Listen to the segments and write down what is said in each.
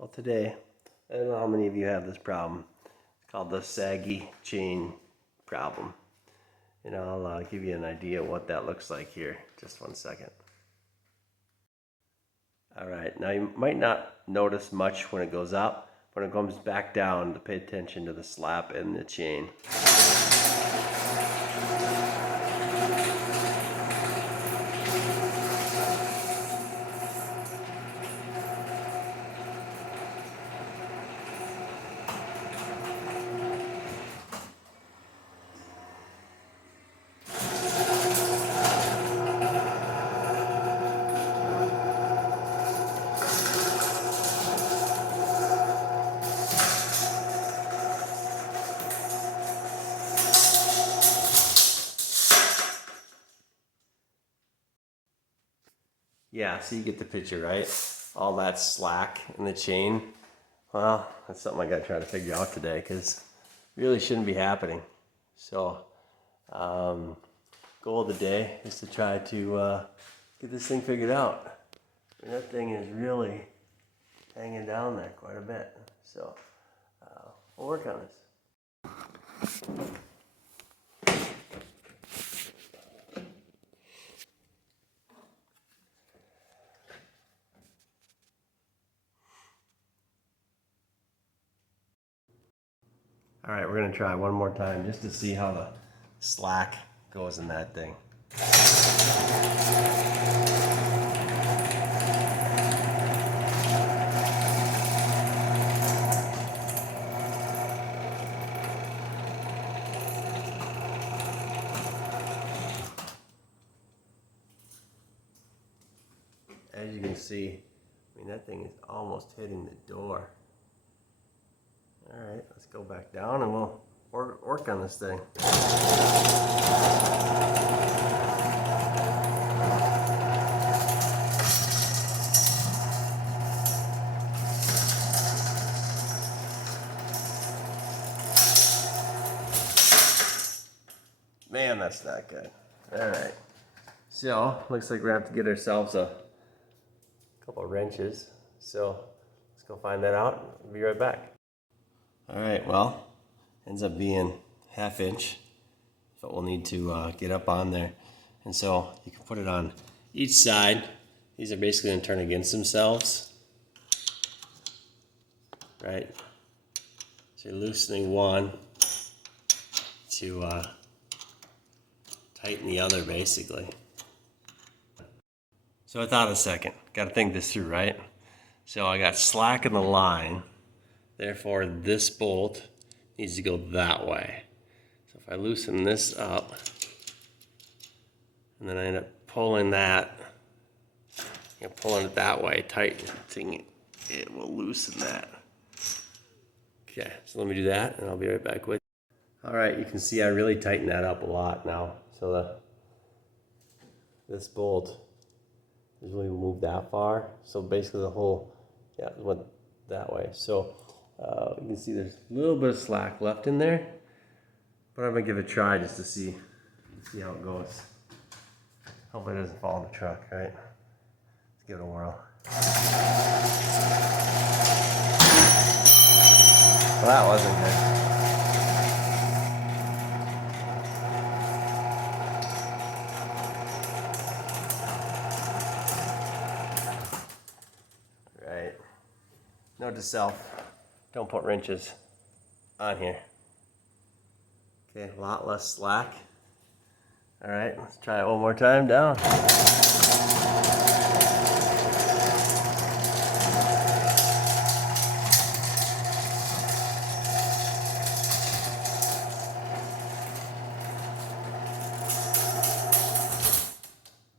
Well, today, I don't know how many of you have this problem. It's called the saggy chain problem. And I'll give you an idea of what that looks like here. Just one second. All right, now you might not notice much when it goes up. When it comes back down, to pay attention to the slap and the chain. Yeah, so you get the picture, right? All that slack in the chain. Well, that's something I gotta try to figure out today because really shouldn't be happening. So, goal of the day is to try to get this thing figured out. And that thing is really hanging down there quite a bit. So, we'll work on this. All right, we're gonna try one more time just to see how the slack goes in that thing. As you can see, I mean, that thing is almost hitting the door. All right, let's go back down and we'll work on this thing. Man, that's not good. All right, so looks like we're gonna have to get ourselves a couple of wrenches. So let's go find that out. I'll be right back. All right, well, ends up being 1/2 inch, but we'll need to get up on there. And so you can put it on each side. These are basically gonna turn against themselves, right? So you're loosening one to tighten the other, basically. So I thought a second, gotta think this through, right? So I got slack in the line, therefore this bolt needs to go that way. So if I loosen this up, and then I end up pulling that, pulling it that way, tightening it, it will loosen that. Okay, so let me do that and I'll be right back with you. All right, you can see I really tightened that up a lot now. So this bolt is really moved that far. So basically the whole, went that way. So you can see there's a little bit of slack left in there, but I'm gonna give it a try just to see how it goes. Hopefully it doesn't fall in the truck, right? Let's give it a whirl. Well, that wasn't good. Right. Note to self, don't put wrenches on here. Okay, a lot less slack. All right, let's try it one more time down.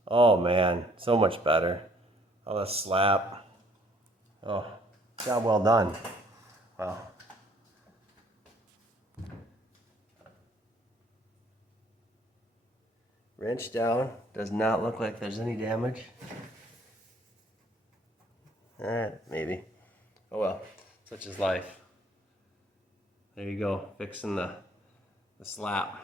Oh man, so much better. Oh, the slap. Oh, job well done. Wow. Wrench down, does not look like there's any damage. Maybe. Oh well, such is life. There you go, fixing the slap.